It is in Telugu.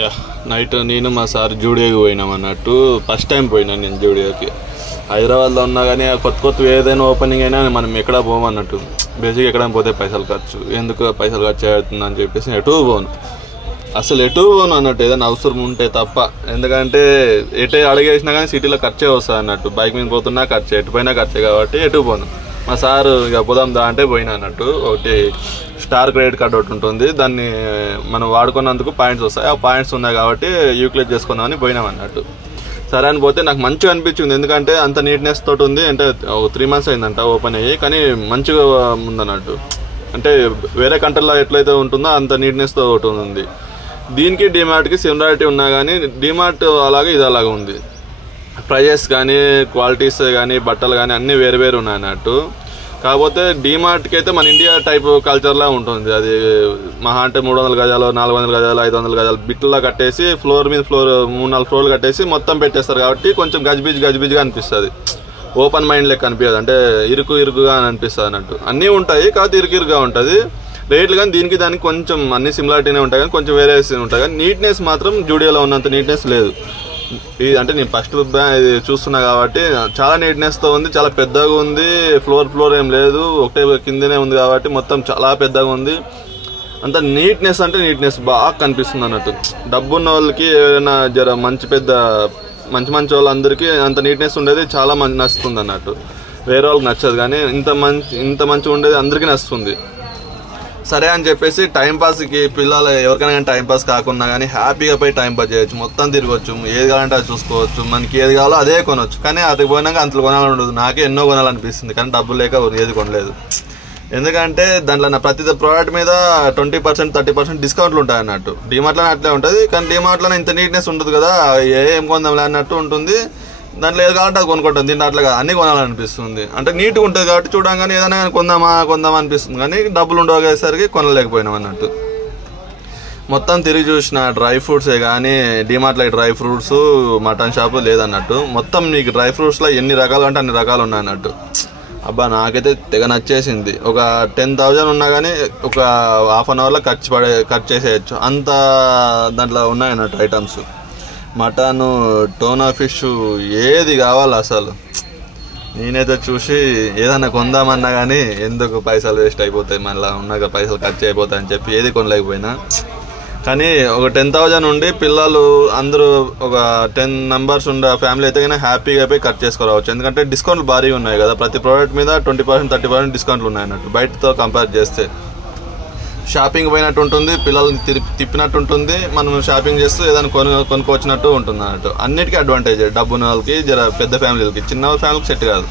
యా నైట్ నేను మా సార్ జూడియోకి పోయినాం అన్నట్టు. ఫస్ట్ టైం పోయినా నేను జూడియోకి. హైదరాబాద్లో ఉన్నా కానీ కొత్త ఏదైనా ఓపెనింగ్ అయినా మనం ఎక్కడ పోమన్నట్టు. బేసిక్ ఎక్కడ పోతే పైసలు ఖర్చు, ఎందుకు పైసలు ఖర్చు అవుతుందని చెప్పేసి ఎటు పోను, అసలు ఎటు పోను అన్నట్టు. ఏదైనా అవసరం ఉంటే తప్ప. ఎందుకంటే ఎటే అడిగేసినా కానీ సిటీలో ఖర్చే వస్తుంది అన్నట్టు. బైక్ మీద పోతున్నా ఖర్చే, ఎటు పోయినా ఖర్చే కాబట్టి ఎటు పోను. మా సారు ఇక పోదాం దా అంటే పోయినా అన్నట్టు. ఒకటి స్టార్ క్రెడిట్ కార్డు ఒకటి ఉంటుంది, దాన్ని మనం వాడుకున్నందుకు పాయింట్స్ వస్తాయి. ఆ పాయింట్స్ ఉన్నాయి కాబట్టి యూటిలైజ్ చేసుకుందామని పోయినాం అన్నట్టు. సరే అని పోతే నాకు మంచిగా అనిపించింది, ఎందుకంటే అంత నీట్నెస్ తోటి ఉంది. అంటే 3 months అయిందంట ఓపెన్ అయ్యి, కానీ మంచిగా ఉందన్నట్టు. అంటే వేరే కంట్రీలో ఎట్లయితే ఉంటుందో అంత నీట్నెస్తో ఒకటి ఉంది. దీనికి డిమార్ట్కి సిమిలారిటీ ఉన్నా కానీ డిమార్ట్ అలాగే ఇది అలాగే ఉంది. ప్రైజెస్ కానీ క్వాలిటీస్ కానీ బట్టలు కానీ అన్నీ వేరు వేరు ఉన్నాయి అన్నట్టు. కాకపోతే డిమార్ట్కి అయితే మన ఇండియా టైప్ కల్చర్లా ఉంటుంది. అది మహా అంటే 300 గజాలు 400 గజాలు 500 గజాలు బిట్లా కట్టేసి ఫ్లోర్ 3-4 ఫ్లోర్లు కట్టేసి మొత్తం పెట్టేస్తారు కాబట్టి కొంచెం గజిబిజిగా అనిపిస్తుంది. ఓపెన్ మైండ్ లెక్క అనిపించదు, అంటే ఇరుకుగా అని అనిపిస్తుంది అన్నట్టు. అన్నీ ఉంటాయి కాకపోతే ఇరుకుగా ఉంటుంది. రేట్లు కానీ దానికి కొంచెం అన్ని సిమిలారిటీనే ఉంటాయి కానీ కొంచెం వేరే ఉంటాయి. కానీ నీట్నెస్ మాత్రం జూడియోలో ఉన్నంత నీట్నెస్ లేదు. ఇది అంటే నేను ఫస్ట్ చూస్తున్నా కాబట్టి చాలా నీట్నెస్తో ఉంది, చాలా పెద్దగా ఉంది. ఫ్లోర్ ఏం లేదు, ఒకటే కిందనే ఉంది కాబట్టి మొత్తం చాలా పెద్దగా ఉంది. అంత నీట్నెస్ అంటే నీట్నెస్ బాగా కనిపిస్తుంది అన్నట్టు. డబ్బున్న వాళ్ళకి ఏదైనా జర మంచి వాళ్ళందరికీ అంత నీట్నెస్ ఉండేది చాలా నచ్చుతుంది అన్నట్టు. వేరే వాళ్ళకి నచ్చదు, కానీ ఇంత మంచిగా ఉండేది అందరికీ నచ్చుతుంది. సరే అని చెప్పేసి టైంపాస్కి పిల్లలు ఎవరికైనా కానీ టైంపాస్ కాకుండా కానీ హ్యాపీగా పోయి టైంపాస్ చేయొచ్చు, మొత్తం తిరగవచ్చు, ఏది కావాలంటే అది చూసుకోవచ్చు, మనకి ఏది కావాలో అదే కొనవచ్చు. కానీ అది పోయినాక అంతలో కొనాలని ఉండదు. నాకే ఎన్నో కొనాలనిపిస్తుంది కానీ డబ్బులు లేక ఏది కొనలేదు. ఎందుకంటే దాంట్లో ప్రతి ప్రోడక్ట్ మీద 20% 30% డిస్కౌంట్లు ఉంటాయి అన్నట్టు. డిమార్ట్లోనే అట్లే ఉంటుంది, కానీ డిమార్ట్లోనే ఇంత నీట్నెస్ ఉండదు కదా, ఏం కొందాంలే అన్నట్టు ఉంటుంది. దాంట్లో ఏది కావాలంటే అది కొనుక్కుంటాం. దీంట్లో అట్లా అన్నీ కొనాలనిపిస్తుంది. అంటే నీట్గా ఉంటుంది కాబట్టి చూడంగానే ఏదైనా కొందామా అనిపిస్తుంది, కానీ డబ్బులు ఉండేసరికి కొనలేకపోయినాం అన్నట్టు. మొత్తం తిరిగి చూసిన డ్రై ఫ్రూట్సే కానీ డిమార్ట్లో డ్రై ఫ్రూట్స్ మటన్ షాపు లేదన్నట్టు. మొత్తం మీకు డ్రై ఫ్రూట్స్లో ఎన్ని రకాలు అంటే అన్ని రకాలు ఉన్నాయి అన్నట్టు. అబ్బా నాకైతే తెగ నచ్చేసింది. ఒక 10,000 ఉన్నా కానీ ఒక ½ an hourలో ఖర్చు చేసేయచ్చు, అంత దాంట్లో ఉన్నాయి అన్నట్టు ఐటమ్స్. మటను, టోనా ఫిష్ ఏది కావాలి అసలు. నేనైతే చూసి ఏదన్నా కొందామన్నా కానీ ఎందుకు పైసలు వేస్ట్ అయిపోతాయి, మళ్ళీ ఉన్నాక పైసలు ఖర్చు అయిపోతాయి అని చెప్పి ఏది కొనలేకపోయినా. కానీ ఒక 10,000 ఉండి పిల్లలు అందరూ ఒక 10 members ఉండే ఫ్యామిలీ అయితే కానీ హ్యాపీగా పోయి ఖర్చు చేసుకోవచ్చు. ఎందుకంటే డిస్కౌంట్లు భారీగా ఉన్నాయి కదా, ప్రతి ప్రోడక్ట్ మీద 20% 30% డిస్కౌంట్లు ఉన్నాయి అన్నట్టు. బయటతో కంపేర్ చేస్తే షాపింగ్ పోయినట్టు ఉంటుంది, పిల్లల్ని తిప్పినట్టు ఉంటుంది, మనం షాపింగ్ చేస్తూ ఏదైనా కొనుక్కొచ్చినట్టు ఉంటుంది అన్నట్టు. అన్నిటికీ అడ్వాంటేజ్. డబ్బున్న వాళ్ళకి, జర పెద్ద ఫ్యామిలీలకి, చిన్న ఫ్యామిలీకి సెట్ కాదు.